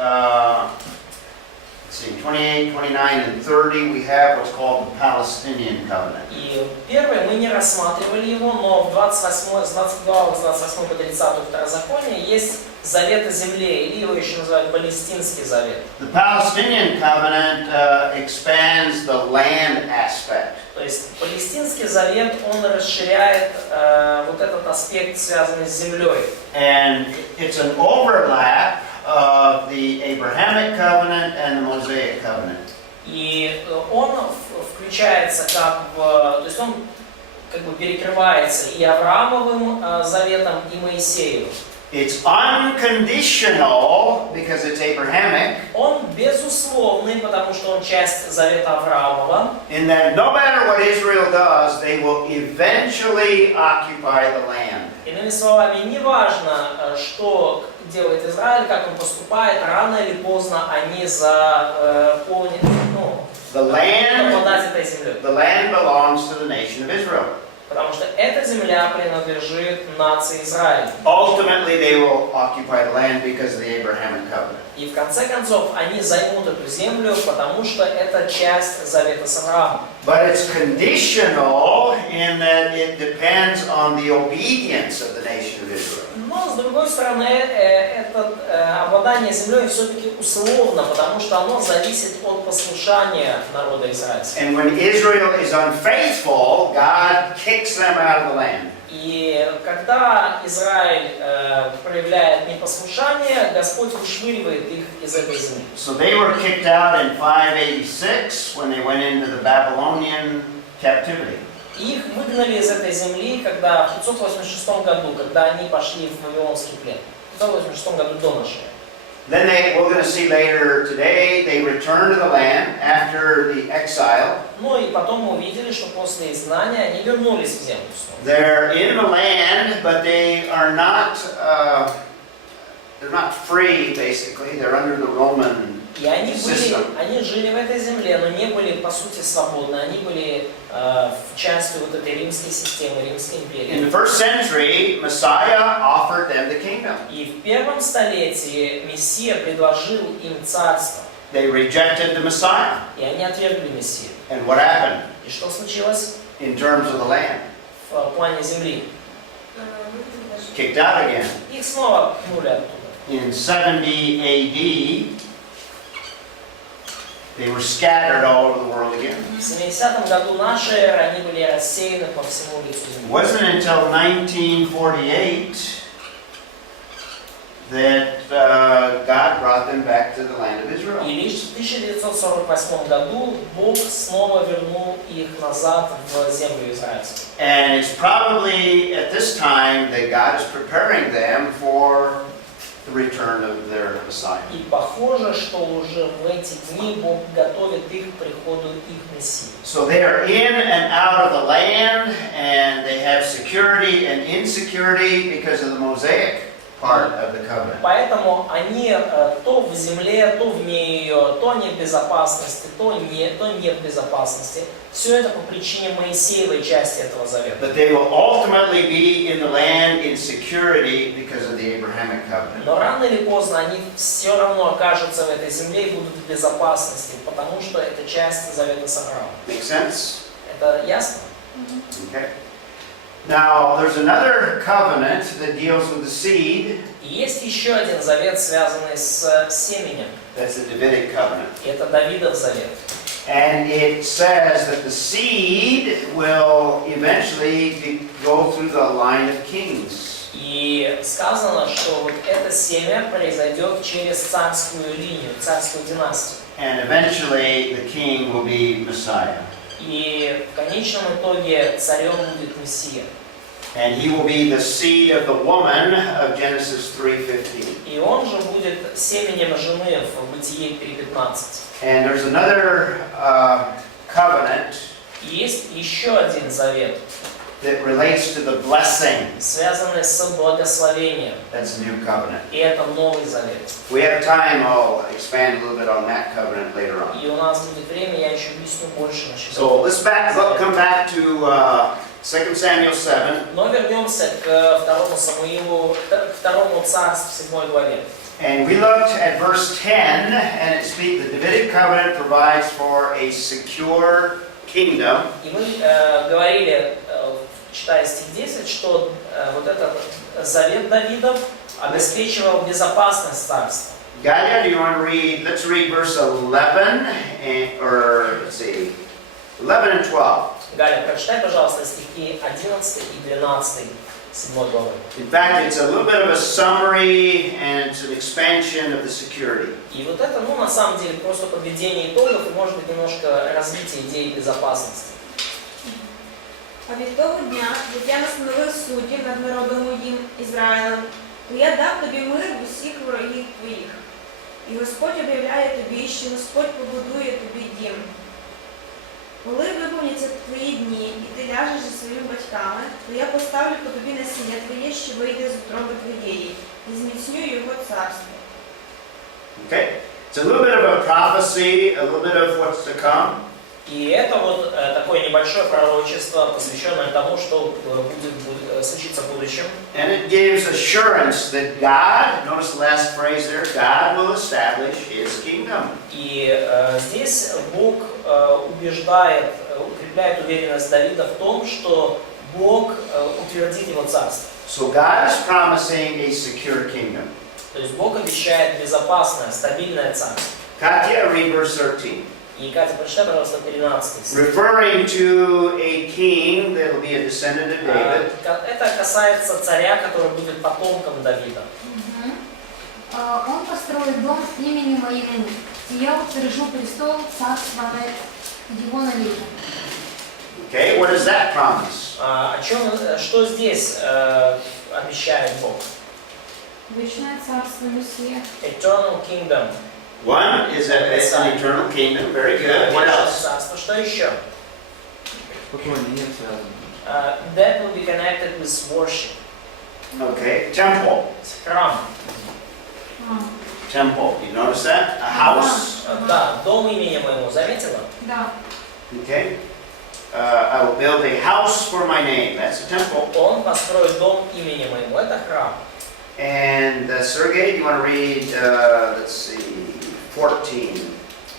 28, 29, and 30, we have what's called the Palestinian covenant. И первое, мы не рассматривали его, но в 28, с 22 с 28 по 30 Второзакония есть завет о земле, или его еще называют Палестинский завет. The Palestinian covenant expands the land aspect. То есть Палестинский завет, он расширяет вот этот аспект, связанный с землей. And it's an overlap of the Abrahamic covenant and the Mosaic covenant. И он включается как в, то есть он как бы перекрывается и Авраамовым заветом, и Моисеевым. It's unconditional because it's Abrahamic. Он безусловный, потому что он часть завета Авраамова. In that no matter what Israel does, they will eventually occupy the land. Иными словами, неважно, что делает Израиль, как он поступает, рано или поздно они заполнят, обладать этой землей. The land belongs to the nation of Israel. Потому что эта земля принадлежит нации Израиля. Ultimately, they will occupy the land because of the Abrahamic covenant. И в конце концов они займут эту землю, потому что это часть завета с Авраамом. But it's conditional in that it depends on the obedience of the nation of Israel. Но, с другой стороны, это обладание землей все-таки условно, потому что оно зависит от послушания народа израильского. And when Israel is unfaithful, God kicks them out of the land. И когда Израиль проявляет непослушание, Господь вышвыривает их из этой земли. So they were kicked out in 586 when they went into the Babylonian captivity. Их выгнали из этой земли, когда в 586 году, когда они пошли в Вавилонский плен. В 586 году до нашей. Then we're going to see later today, they returned to the land after the exile. Ну и потом мы увидели, что после изгнания они вернулись в землю. They're in the land, but they are not, they're not free, basically. They're under the Roman И они system. жили в этой земле, но не были, по сути, свободны. Они были частью вот этой римской системы, римской империи. In the first century, Messiah offered them the kingdom. И в первом столетии Мессия предложил им царство. They rejected the Messiah. И они отвергли Мессию. And what happened И что случилось in terms of the land? в плане земли? Kicked out again. Их снова пнули оттуда. In 70 AD, they were scattered all over the world again. В 70 году нашей эры они были рассеяны по всему лицу It земли. wasn't until 1948 that God brought them back to the land of Israel. И лишь в 1948 году Бог снова вернул их назад в землю израильскую. And it's probably at this time that God is preparing them for the return of their Messiah. И похоже, что уже в эти дни Бог готовит их к приходу их Мессии. So they are in and out of the land, and they have security and insecurity because of the Mosaic part of the covenant. Поэтому они то в земле, то вне ее, то они в безопасности, то нет в безопасности. Все это по причине Моисеевой части этого завета. But they will ultimately be in the land in security because of the Abrahamic covenant. Но рано или поздно они все равно окажутся в этой земле и будут в безопасности, потому что это часть завета с Авраамом. Make sense? Это ясно? Okay. Now, there's another covenant that deals with the seed. И есть еще один завет, связанный с семенем. That's the Davidic covenant. И это Давидов завет. And it says that the seed will eventually go through the line of kings. И сказано, что вот это семя произойдет через царскую линию, царскую династию. And eventually the king will be Messiah. И в конечном итоге царем будет Мессия. And he will be the seed of the woman of Genesis 3:15. И он же будет семенем жены в Бытие 3:15. And there's another covenant И есть еще один завет, that relates to the blessing. связанный с благословением. That's the new covenant. И это Новый Завет. We have time, I'll expand a little bit on that covenant later on. И у нас будет время, я еще объясню больше насчет So let's come back to 2 Samuel 7. Но вернемся к 2 Самуилу, к 2 Царству, 7 главе. And we looked at verse 10, and it speaks, the Davidic covenant provides for a secure kingdom. И мы говорили, читая стих 10, что вот этот завет Давидов обеспечивал безопасность царства. Galia, do you want to read? Let's read verse 11, or let's see, 11 and 12. Галя, прочитай, пожалуйста, стихи 11 и 12, 7 главы. In fact, it's a little bit of a summary, and it's an expansion of the security. И вот это, на самом деле, просто подведение итогов и, может быть, немножко развитие идеи безопасности. А від того дня, як я настановив суддів над народом моїм Ізраїлем, то я дав тобі мир в усіх ворогів твоїх. І Господь об'являє тобі, що Господь побудує тобі дім. Коли виповняться твої дні, і ти ляжеш зі своїми батьками, то я поставлю по тобі насіння твоє, що вийде з утроби твоєї, і зміцню його царство. Okay? It's a little bit of a prophecy, a little bit of what's to come. И это вот такое небольшое пророчество, посвященное тому, что будет случиться в будущем. And it gives assurance that God, notice the last phrase there, God will establish His kingdom. И здесь Бог убеждает, укрепляет уверенность Давида в том, что Бог утвердит его царство. So God is promising a secure kingdom. То есть Бог обещает безопасное, стабильное царство. Katya, read verse 13. И, Катя, прочитай, пожалуйста, 13 стих. Referring to a king that will be a descendant of David. Это касается царя, который будет потомком Давида. Он построит дом имени моему, и я утвержу престол царства его навеки. Okay, what is that promise? Что здесь обещает Бог? Вечное царство Мессия. Eternal kingdom. One is that it's an eternal kingdom. Very good. What Вечное else? царство. Что еще? Поклонение связано. That will be connected with worship. Okay, temple. Храм. Temple. You notice that? A house. Да, дом имени моему. Заметила? Да. Okay. I will build a house for my name. That's a temple. Он построит дом имени моему. Это храм. And Sergey, do you want to read, let's see, 14.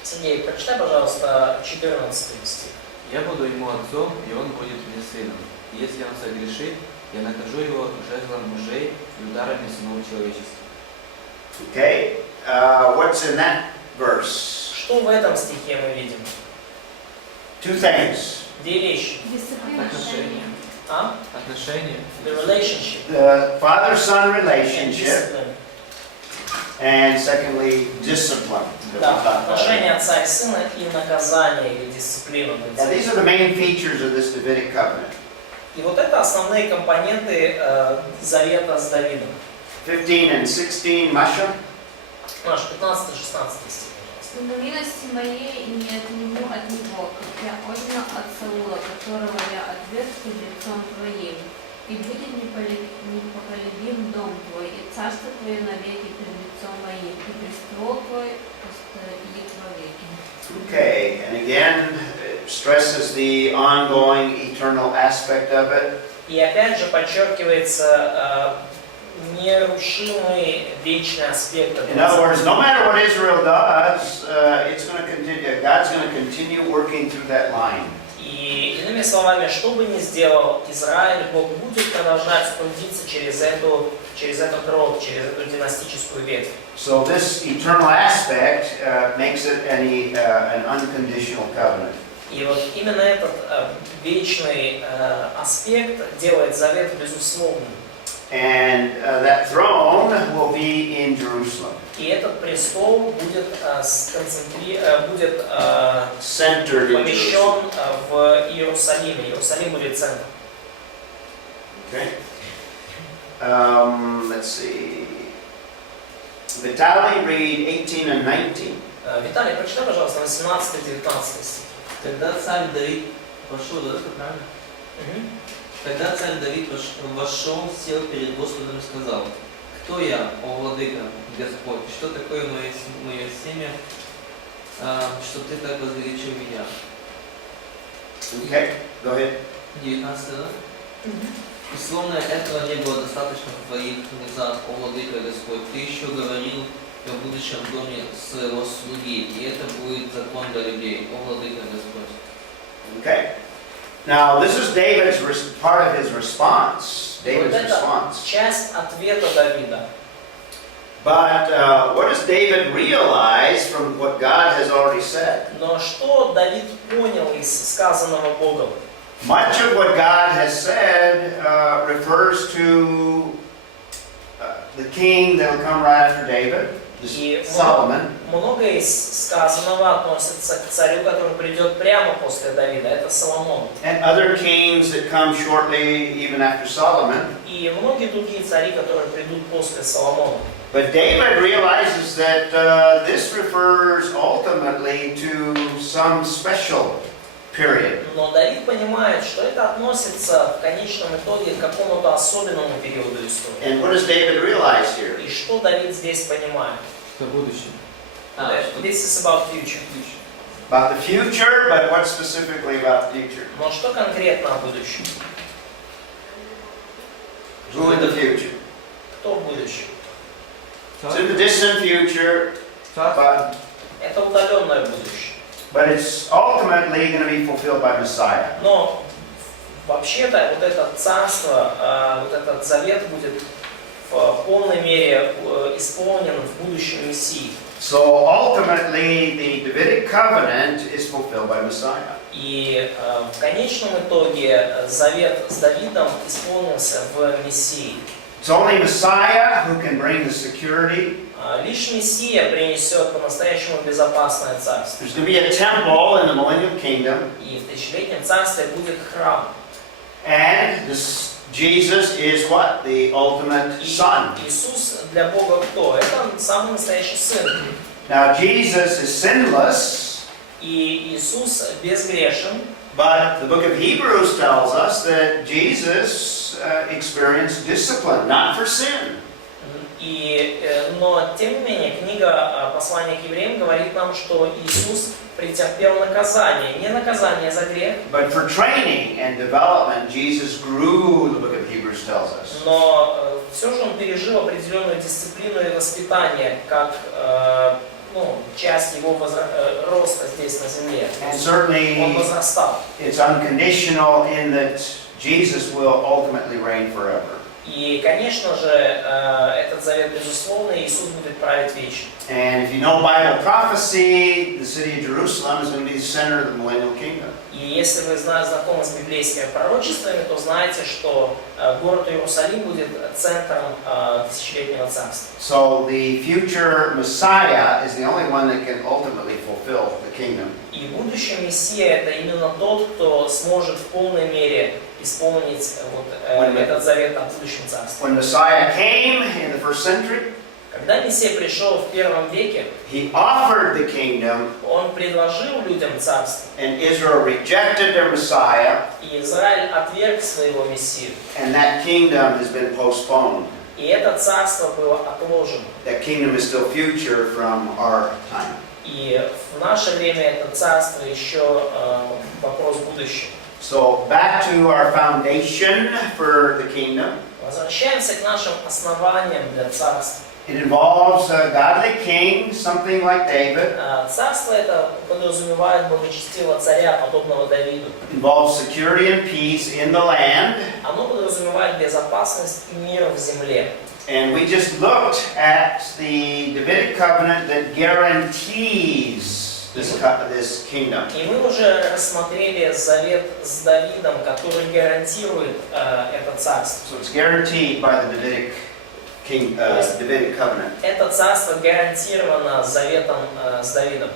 Сергей, прочитай, пожалуйста, 14 стих. Я буду ему отцом, и он будет мне сыном. И если он согрешит, я накажу его жезлом мужей и ударами сынов человеческих. Okay. What's in that verse? Что в этом стихе мы видим? Two things. Две вещи. Дисциплина. Отношения. Отношения. The relationship. The father-son relationship, Discipline. and secondly, discipline. Да, отношения отца и сына и наказание или дисциплина. Now, these are the main features of this Davidic covenant. И вот это основные компоненты завета с Давидом. 15 and 16, Masha. Наш 15-16 стих. В милости моей и не отниму от него, как я отнял от Саула, которого я отверг пред лицом твоим. И будет непоколебим дом твой, и царство твое навеки пред лицом моим, и престол твой постоит вовеки. Okay, and again, it stresses the ongoing eternal aspect of it. И опять же подчеркивается нерушимый вечный аспект этого. In other words, no matter what Israel does, it's going to continue. God's going to continue working through that line. И И иными словами, что бы ни сделал Израиль, Бог будет продолжать трудиться через этот род, через эту династическую ветвь. So this eternal aspect makes it an unconditional covenant. И вот именно этот вечный аспект делает завет безусловным. And that throne will be in Jerusalem. И этот престол будет Centered in помещен Jerusalem. в Иерусалиме. Иерусалим будет центром. Okay. Let's see. Vitaly, read 18 and 19. Виталий, прочитай, пожалуйста, 18-19 стих. Когда царь Давид пошел, да, это правильно? Когда царь Давид вошел, сел перед Господом и сказал: «Кто я, о владыка, Господь? Что такое мое семя, что ты так возвеличил меня?» Okay, go ahead. 19, да? И словно этого не было достаточно в твоих глазах, о владыка Господь. Ты еще говорил о будущем доме своего слуги, и это будет закон для людей, о владыка Господь. Okay. Now, this is David's part of his response. David's Вот это response. часть ответа Давида. But what does David realize from what God has already said? Но что Давид понял из сказанного Богом? Much of what God has said refers to the king that will come right after David, И Solomon. многое из сказанного относится к царю, который придет прямо после Давида. Это Соломон. And other kings that come shortly even after Solomon. И многие другие цари, которые придут после Соломона. But David realizes that this refers ultimately to some special period. Но Давид понимает, что это относится в конечном итоге к какому-то особенному периоду истории. And what does David realize here? И что Давид здесь понимает? Что будущее? This is about future. About the future, but what specifically about the future? Но что конкретно о будущем? Who in the future? Кто в будущем? It's in the distant future, but Это удаленное будущее. it's ultimately going to be fulfilled by Messiah. Но вообще-то вот это царство, вот этот завет будет в полной мере исполнен в будущем Мессии. So ultimately, the Davidic covenant is fulfilled by Messiah. И в конечном итоге завет с Давидом исполнился в Мессии. It's only Messiah who can bring the security. Лишь Мессия принесет по-настоящему безопасное царство. There's going to be a temple in the millennial kingdom, И в тысячелетнем царстве будет храм. and Jesus is what? The ultimate И Son. Иисус для Бога кто? Это самый настоящий Сын. Now Jesus is sinless, И Иисус безгрешен. but the book of Hebrews tells us that Jesus experienced discipline, not for sin. Но, тем не менее, книга послания к евреям говорит нам, что Иисус претерпел наказание. Не наказание за грех, But for training and development, Jesus grew, the book of Hebrews tells us. но все же он пережил определенную дисциплину и воспитание, как часть его роста здесь на земле. And Он certainly возрастал. it's unconditional in that Jesus will ultimately reign forever. И, конечно же, этот завет безусловный, Иисус будет править вечно. And if you know Bible prophecy, the city of Jerusalem is going to be the center of the millennial kingdom. И если вы знакомы с библейскими пророчествами, то знаете, что город Иерусалим будет центром тысячелетнего царства. So the future Messiah is the only one that can ultimately fulfill the kingdom. И будущий Мессия – это именно тот, кто сможет в полной мере исполнить этот завет о будущем царстве. When Messiah came in the first century, Когда Мессия пришел в первом веке, he offered the kingdom, он предложил людям царство, and Israel rejected their Messiah, и Израиль отверг своего Мессию. and that kingdom has been postponed. И это царство было отложено. That kingdom is still future from our time. И в наше время это царство еще вопрос будущего. So back to our foundation for the kingdom. Возвращаемся к нашим основаниям для царства. It involves a godly king, something like David. Царство это подразумевает благочестивого царя, подобного Давиду. It involves security and peace in the land. Оно подразумевает безопасность и мир в земле. And we just looked at the Davidic covenant that guarantees this kingdom. И мы уже рассмотрели завет с Давидом, который гарантирует это царство. So it's guaranteed by the Davidic covenant. Это царство гарантировано заветом с Давидом.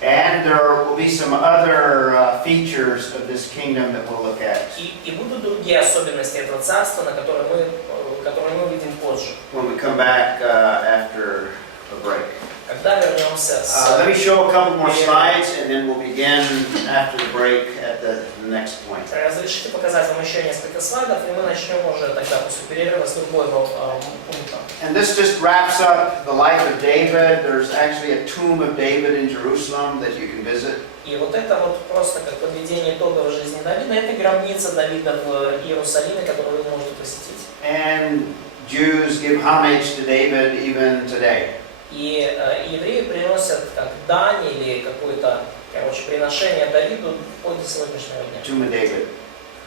And there will be some other features of this kingdom that we'll look at И будут другие особенности этого царства, которые мы увидим позже, when we come back after a break. когда вернемся Let me с... show a couple more slides, and then we'll begin after the break at the next point. Разрешите показать вам еще несколько слайдов, и мы начнем уже тогда после перерыва с другого пункта. And this just wraps up the life of David. There's actually a tomb of David in Jerusalem that you can visit. И вот это вот просто как подведение итогов жизни Давида, это гробница Давида в Иерусалиме, которую вы можете посетить. And Jews give homage to David even today. И евреи приносят как дань или какое-то, приношение Давиду вплоть до сегодняшнего дня. Tomb of David.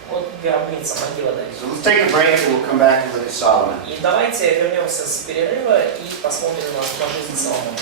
Вот гробница, могила Давида. So let's take a break and we'll come back and look at Solomon. И давайте вернемся с перерыва и посмотрим на жизнь Соломона.